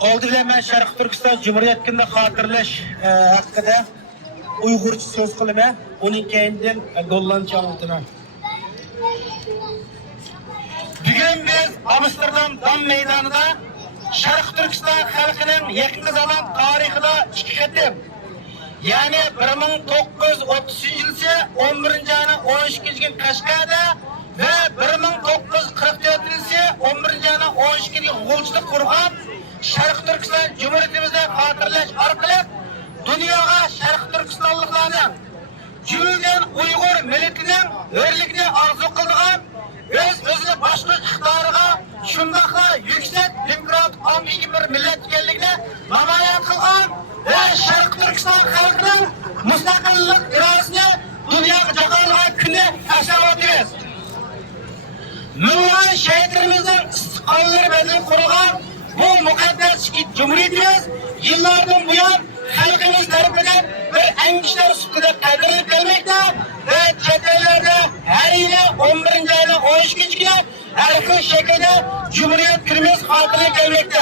Oldu bilen ben Şarkı Türkistan Cumhuriyet gününe hatırlaş hakkında Uygurca söz kılımı. Onun kendinden dollanıcı anlatıma. Bugün biz Amsterdam Dam Meydanı'da Şarkı Türkistan halkının yakın zaman tarihinde iki ketim. Yani 1930 yılda 11. ayının 12. gün Kaşgar'da ve 1944 yılda 11. ayının 12. gün G'olchida kurgan Şarkı Türkistan Cumhuriyetimizde hatırlaş arkalık dünyaya Şarkı Türkistanlıklarının cümleden Uygur milletinin örlükini arzu kıldığı özünü başlık iktidarıga şundakla yüksek demokrat amigi bir millet ekenligini namoyon kılgan ve Şarkı Türkistan halkının müstakillik iradesini dünya jahonga kuni eslatamiz. Nurg'un şehitlerimizin istiqollari bilan qurilgan bu mukaddes cumhuriyetimiz yıllardan bu yan halkımız tarafından bir engişler üstünde kaydırılıp gelmekte ve çetelerde her yıl 11. ayının 12. günü erken şekilde Cumhuriyet günümüz halkına gelmekte.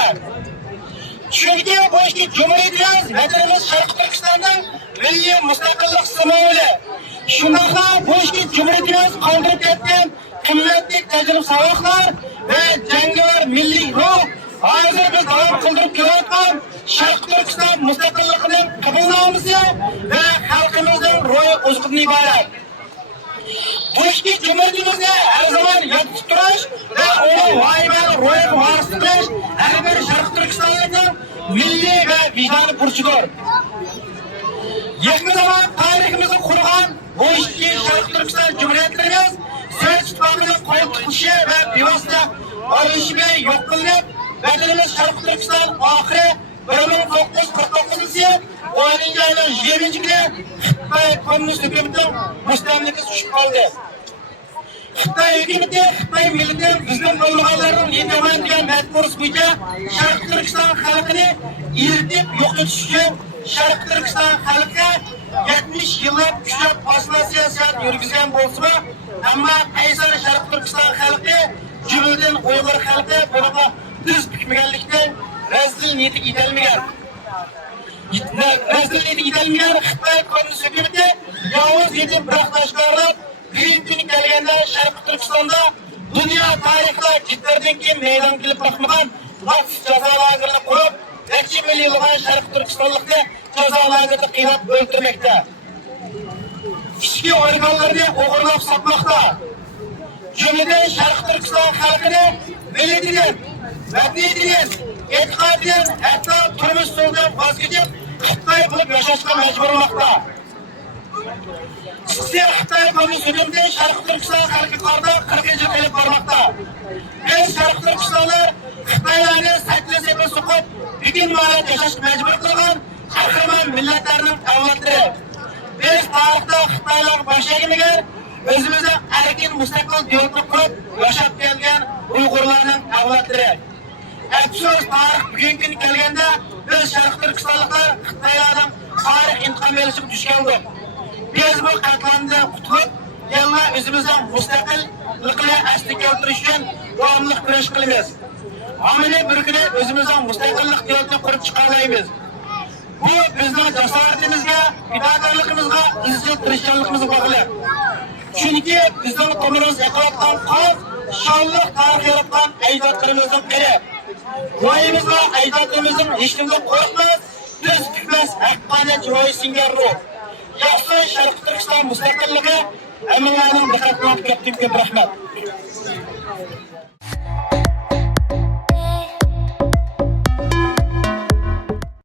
Çünkü bu eski Cumhuriyetimiz vatanımız Şarkı Türkistan'dan milli müstakillik sınavıyla. Şundakla bu eski Cumhuriyetimiz kaldırıp ettiğim kıymetli tecrübe savaşlar ve cengaver milli ruh hazır biz devam kıldırıp gelayotgan Şarkı Türkistan müstakilliğinin kabullanması ve halkımızın ruhu uzqundan ibaret. Bu eski Cumhuriyetimizde her zaman yatıp duruş ve onun vahimeli ruhu varisi kılış her bir Şarkı Türkistanlı'nın milli ve vicdanı burcudur. Yakın zaman tarihimizi kurgan bu eski Şarkı Türkistan Cumhuriyetlerimiz Sovet İttifakı'nın kol tutuşu ve bivasıta arayışı yok kılınıp vatanımız Şarkı Türkistan ahire 1949 yıl 10. ayının 20. günü Xitay Komünist hükümetinin müstemlekesi düşüp kaldı. Xitay hükümeti, Xitay milleti bizden olmayanların yetemeyen diyen mecburuz boyunca Şarkı Türkistan halkını eritip yok etiş için Şarkı Türkistan halkı 70 yıllar güçlük asla siyaset yürgüzen bolsa ama Kaysar Şarkı Türkistan halkı cümleden Uygur halkı buna düz bükmegenlikten rezil niyeti gidelmeyen. Rezil niyeti gidelmeyen Xitay Komünist hükümeti yavuz yetip bıraktaşlarla bir gün gelgende Şarkı Türkistan'da dünya tarihinde kitlerden kim meydan gelip bakmadan hafif cezalarını kurup 2 milyonluğun Şarkı Türkistanlıkta cezalarını kıynap öldürmekte. İçki organlarını uğurlap satmakta. Cümleden Şarkı Türkistan halkını milletinden, medniyetinden, etikadinden, hatta turmuş soldan vazgeçip Xitay bulup yaşaşına mecbur olmakta. Sizler Xitay Komünist hükümeti Şarkı Türkistan halkılarda 40 yıl gelip varmakta. Biz Şarkı Türkistanlar Xitaylarını saklı sokup bugün mağarat yaşaş mecbur kılgan kahraman milletlerinin avlatları. Biz tarihte Xitaylar başa gelmegen özümüzde erkin müstakil devletini kurup yaşap gelgen Uygurlarının avlatları. Afsus tarih bugün gün gelgende biz Şarkı Türkistanlıklar Xitaylardan tarih intikam elişip düşkendik. Biz bu katlandan kutulup yanına özümüzden müstakillikle asli keltiriş için devamlılık güreş kılımız. Amine bir günü özümüzden müstakillik devletini kurup çıkarmayız. Bu bizden cesaretimizge, fidakarlığımızga, izcil tirişçanlığımızı bağlı. Çünkü bizden komünist ekolattan kal, şanlıq tarih yaratkan ecdatlarımızdan biri. Ruhimizde ecdatlarımızın hiçbirinden korkmaz, düz tükmez, hakkane ruhi singer ruh. Yaxşı Şarkı Türkistan müstakilliği eminlerinin dikkatini alıp kettiğim gibi rahmet.